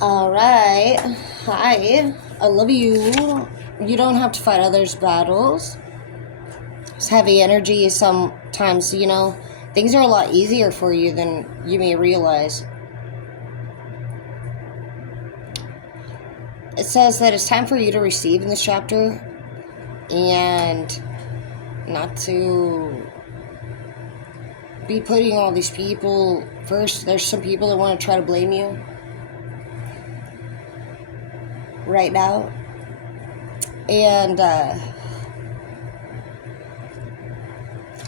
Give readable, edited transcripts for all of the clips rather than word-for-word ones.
All right. Hi. I love you. You don't have to fight others' battles. It's heavy energy sometimes, things are a lot easier for you than you may realize. It says that it's time for you to receive in this chapter and not to be putting all these people first. There's some people that want to try to blame you right now. And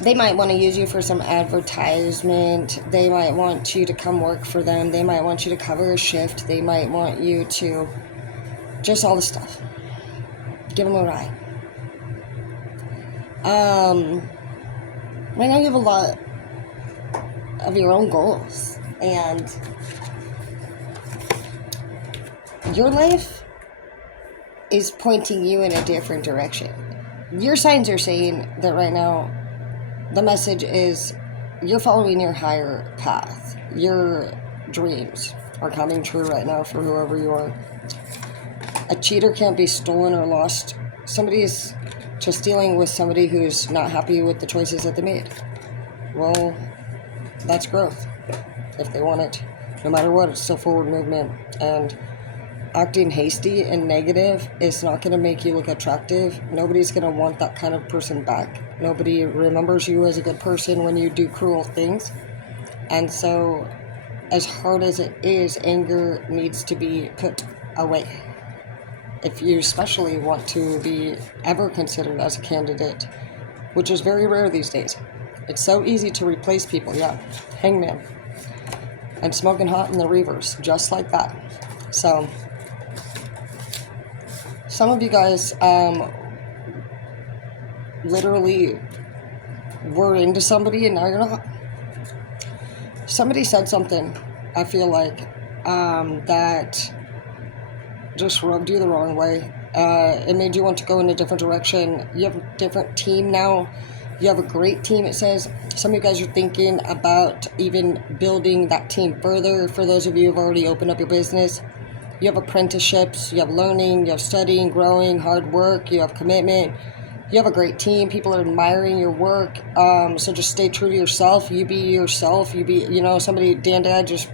they might want to use you for some advertisement. They might want you to come work for them. They might want you to cover a shift. They might want you to just all the stuff. Give them a ride. Right now you have a lot of your own goals, and your life is pointing you in a different direction. Your signs are saying that right now the message is you're following your higher path. Your dreams are coming true right now for whoever you are. A cheater can't be stolen or lost. Somebody is just dealing with somebody who's not happy with the choices that they made. Well, that's growth. If they want it, no matter what, it's still forward movement. And acting hasty and negative is not going to make you look attractive. Nobody's going to want that kind of person back. Nobody remembers you as a good person when you do cruel things. And so, as hard as it is, anger needs to be put away. If you especially want to be ever considered as a candidate, which is very rare these days. It's so easy to replace people, yeah. Hangman. And smoking hot in the reverse, just like that. So, some of you guys literally were into somebody and now you're not. Somebody said something, I feel like, that just rubbed you the wrong way. It made you want to go in a different direction. You have a different team now. You have a great team, it says. Some of you guys are thinking about even building that team further. For those of you who have already opened up your business, you have apprenticeships, you have learning, you have studying, growing, hard work, you have commitment. You have a great team. People are admiring your work. So just stay true to yourself. You be yourself. You be, somebody, Dan Dad just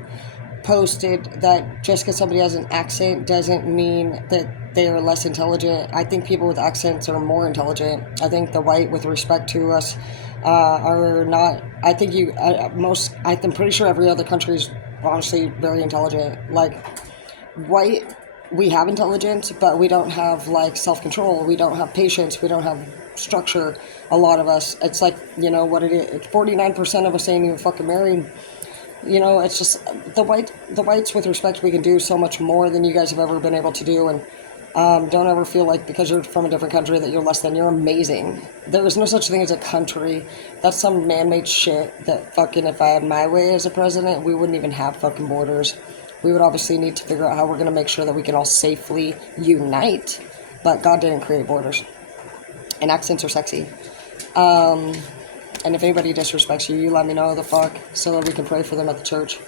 posted that just because somebody has an accent doesn't mean that they are less intelligent. I think people with accents are more intelligent. I think the white, with respect to us, are not. I think I'm pretty sure every other country is honestly very intelligent. Like white, we have intelligence, but we don't have like self-control. We don't have patience. We don't have structure. A lot of us. It's like what it is. 49% of us ain't even fucking married. It's just the whites, with respect, we can do so much more than you guys have ever been able to do. And don't ever feel like because you're from a different country that you're less than. You're amazing. There is no such thing as a country. That's some man-made shit that fucking, if I had my way as a president, we wouldn't even have fucking borders. We would obviously need to figure out how we're going to make sure that we can all safely unite. But God didn't create borders. And accents are sexy. And if anybody disrespects you, you let me know the fuck so that we can pray for them at the church.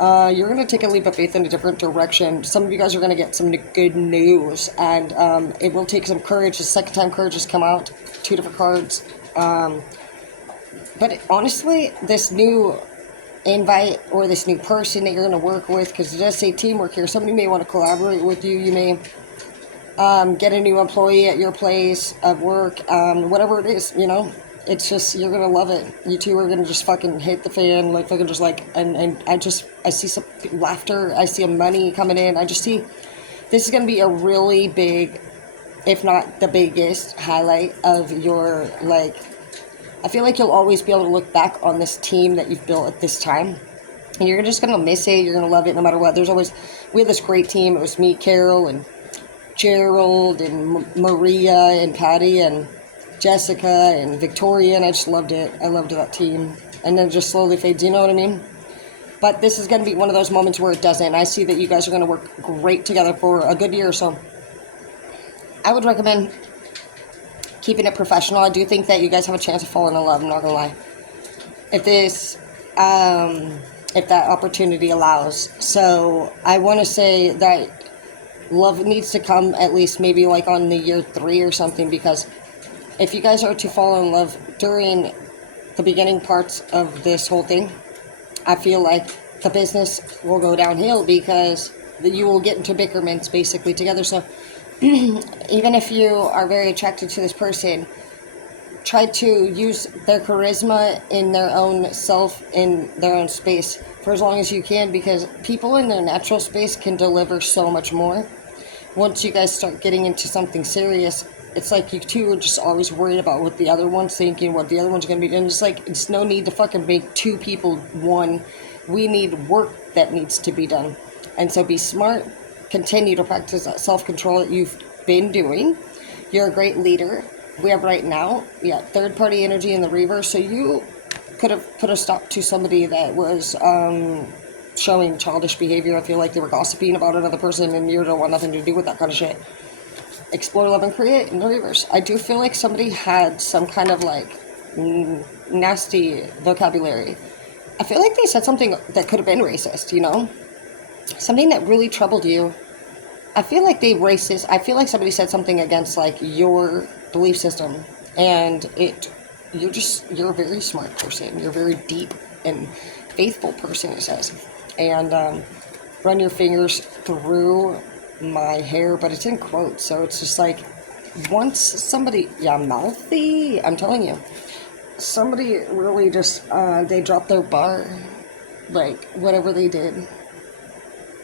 You're going to take a leap of faith in a different direction. Some of you guys are going to get some good news, and it will take some courage. The second time courage has come out. 2 different cards. But honestly, this new invite or this new person that you're going to work with, because it does say teamwork here. Somebody may want to collaborate with you. You may get a new employee at your place of work. Whatever it is, It's just, you're going to love it. You two are going to just fucking hit the fan, like fucking just like, and I see some laughter. I see money coming in. I just see, this is going to be a really big, if not the biggest highlight of your, like, I feel like you'll always be able to look back on this team that you've built at this time. And you're just going to miss it. You're going to love it no matter what. We had this great team. It was me, Carol, and Gerald, and Maria, and Patty, and Jessica and Victoria, and I just loved it. I loved that team. And then it just slowly fades, you know what I mean? But this is going to be one of those moments where it doesn't. I see that you guys are going to work great together for a good year or so. I would recommend keeping it professional. I do think that you guys have a chance of falling in love, I'm not going to lie. If this if that opportunity allows. So I want to say that love needs to come at least maybe like on the year 3 or something, because if you guys are to fall in love during the beginning parts of this whole thing, I feel like the business will go downhill because you will get into bickerments basically together. So even if you are very attracted to this person, try to use their charisma in their own self, in their own space for as long as you can, because people in their natural space can deliver so much more. Once you guys start getting into something serious, it's like you two are just always worried about what the other one's thinking, what the other one's going to be doing. It's like, it's no need to fucking make two people one. We need work that needs to be done. And so be smart, continue to practice that self-control that you've been doing. You're a great leader. We have right now, third party energy in the reverse. So you could have put a stop to somebody that was showing childish behavior. I feel like they were gossiping about another person and you don't want nothing to do with that kind of shit. Explore, love, and create in the reverse. I do feel like somebody had some kind of like nasty vocabulary. I feel like they said something that could have been racist, you know? Something that really troubled you. I feel like they racist. I feel like somebody said something against like your belief system, and you're a very smart person. You're a very deep and faithful person, it says. And run your fingers through my hair, but it's in quotes, so it's just like, once somebody, mouthy, I'm telling you, somebody really just, they dropped their bar, like, whatever they did.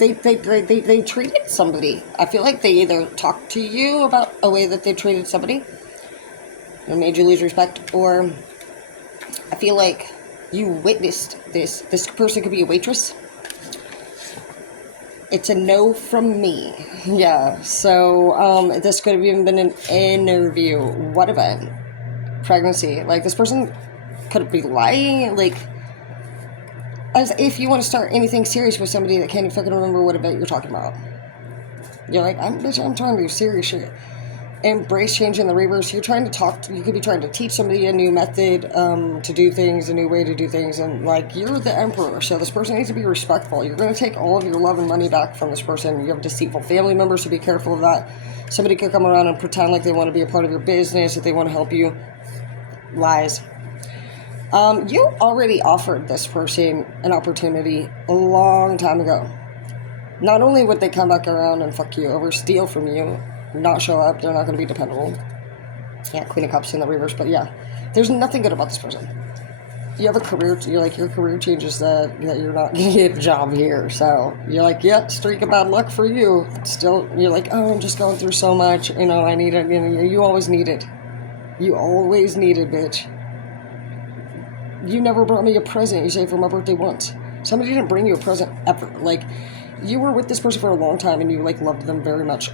They treated somebody. I feel like they either talked to you about a way that they treated somebody and made you lose respect, or I feel like you witnessed this. This person could be a waitress. It's a no from me. Yeah, so this could have even been an interview. What event? Pregnancy. Like, this person could be lying. Like, as if you want to start anything serious with somebody that can't even fucking remember what event you're talking about. You're like, I'm trying to do serious shit. Embrace change in the reverse. You're trying to talk, you could be trying to teach somebody a new method to do things, a new way to do things, and like, you're the emperor, so this person needs to be respectful. You're going to take all of your love and money back from this person. You have deceitful family members, so be careful of that. Somebody could come around and pretend like they want to be a part of your business, that they want to help you. Lies. You already offered this person an opportunity a long time ago. Not only would they come back around and fuck you over, steal from you, not show up, they're not going to be dependable. Yeah, Queen of Cups in the reverse, but yeah, there's nothing good about this person. You have a career, you're like, your career changes that you're not going to get a job here, so you're like, streak of bad luck for you. Still, you're like, oh, I'm just going through so much, I need it, you always need it. You always need it, bitch. You never brought me a present, you say, for my birthday once. Somebody didn't bring you a present ever. Like, you were with this person for a long time and you like loved them very much.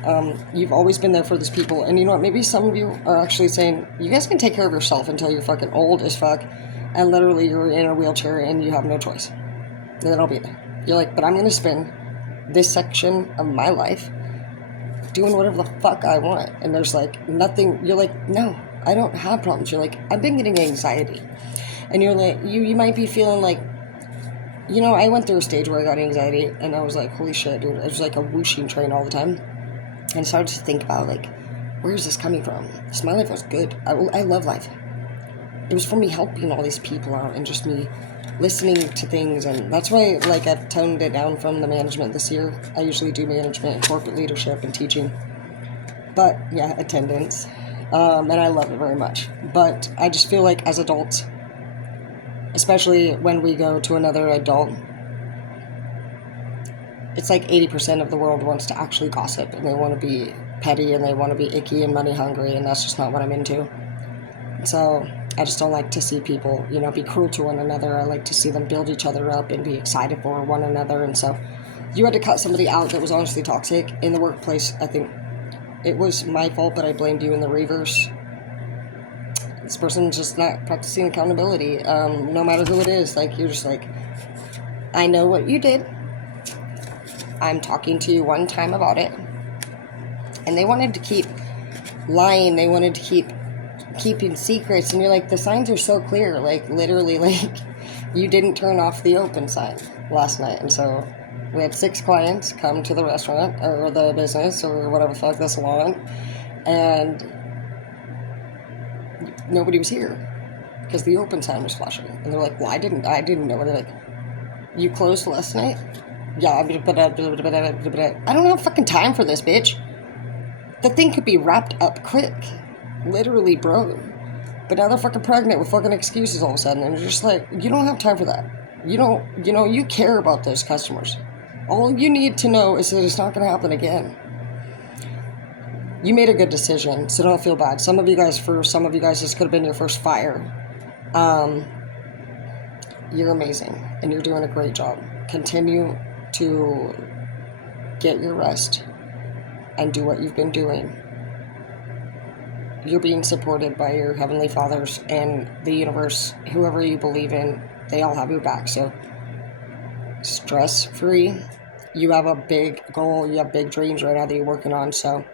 You've always been there for these people, and you know what, maybe some of you are actually saying, you guys can take care of yourself until you're fucking old as fuck and literally you're in a wheelchair and you have no choice. And then I'll be there. You're like, but I'm going to spend this section of my life doing whatever the fuck I want, and there's like nothing. You're like, no, I don't have problems. You're like, I've been getting anxiety. And you're like, you might be feeling like, I went through a stage where I got anxiety, and I was like, holy shit, dude. It was like a whooshing train all the time. And I started to think about, like, where is this coming from? My life was good. I love life. It was from me helping all these people out and just me listening to things. And that's why, like, I've toned it down from the management this year. I usually do management and corporate leadership and teaching. But, yeah, attendance. And I love it very much. But I just feel like as adults, especially when we go to another adult, it's like 80% of the world wants to actually gossip, and they want to be petty, and they want to be icky and money hungry, and that's just not what I'm into. So I just don't like to see people, be cruel to one another. I like to see them build each other up and be excited for one another. And so you had to cut somebody out that was honestly toxic in the workplace. I think it was my fault, but I blamed you in the reverse. This person's just not practicing accountability, no matter who it is. Like, you're just like, I know what you did. I'm talking to you one time about it. And they wanted to keep lying. They wanted to keep keeping secrets. And you're like, the signs are so clear. Like, literally, like, You didn't turn off the open sign last night, and so we had 6 clients come to the restaurant or the business or whatever the fuck, the salon, and nobody was here because the open sign was flashing. And they're like, well, I didn't know. And they're like, you closed last night? Yeah, I don't have fucking time for this, bitch. The thing could be wrapped up quick. Literally, bro. But now they're fucking pregnant with fucking excuses all of a sudden. And you're just like, you don't have time for that. You care about those customers. All you need to know is that it's not going to happen again. You made a good decision, so don't feel bad. For some of you guys, this could have been your first fire. You're amazing, and you're doing a great job. Continue to get your rest and do what you've been doing. You're being supported by your Heavenly Fathers and the universe. Whoever you believe in, they all have your back. So stress-free. You have a big goal. You have big dreams right now that you're working on. So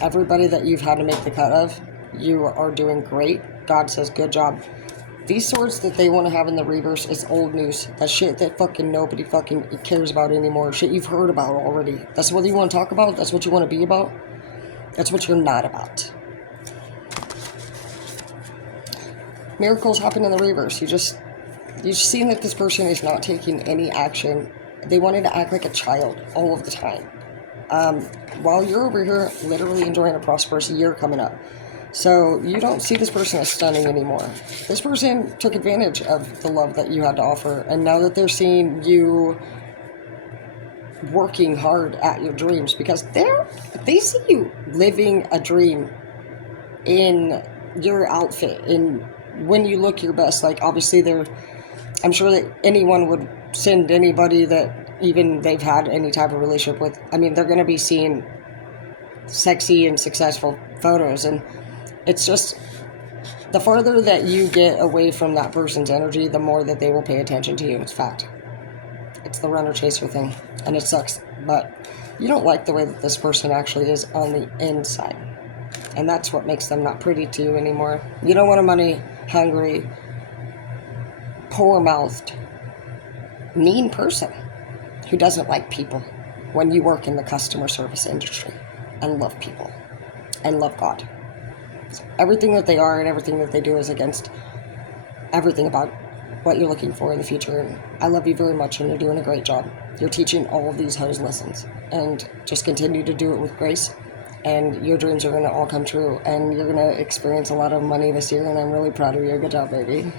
everybody that you've had to make the cut of, you are doing great. God says, good job. These swords that they want to have in the reverse is old news. That shit that fucking nobody fucking cares about anymore. Shit you've heard about already. That's what you want to talk about? That's what you want to be about? That's what you're not about. Miracles happen in the reverse. You've seen that this person is not taking any action. They wanted to act like a child all of the time. While you're over here literally enjoying a prosperous year coming up. So you don't see this person as stunning anymore. This person took advantage of the love that you had to offer. And now that they're seeing you working hard at your dreams, because they see you living a dream in your outfit, in when you look your best. Like, obviously I'm sure that anyone would send anybody that even they've had any type of relationship with, I mean, they're going to be seeing sexy and successful photos. And it's just, the farther that you get away from that person's energy, the more that they will pay attention to you. It's fact. It's the runner-chaser thing. And it sucks. But you don't like the way that this person actually is on the inside. And that's what makes them not pretty to you anymore. You don't want a money-hungry, poor-mouthed, mean person who doesn't like people when you work in the customer service industry and love people and love God. So everything that they are and everything that they do is against everything about what you're looking for in the future. And I love you very much, and you're doing a great job. You're teaching all of these hoes lessons, and just continue to do it with grace, and your dreams are going to all come true, and you're going to experience a lot of money this year, and I'm really proud of you. Good job, baby.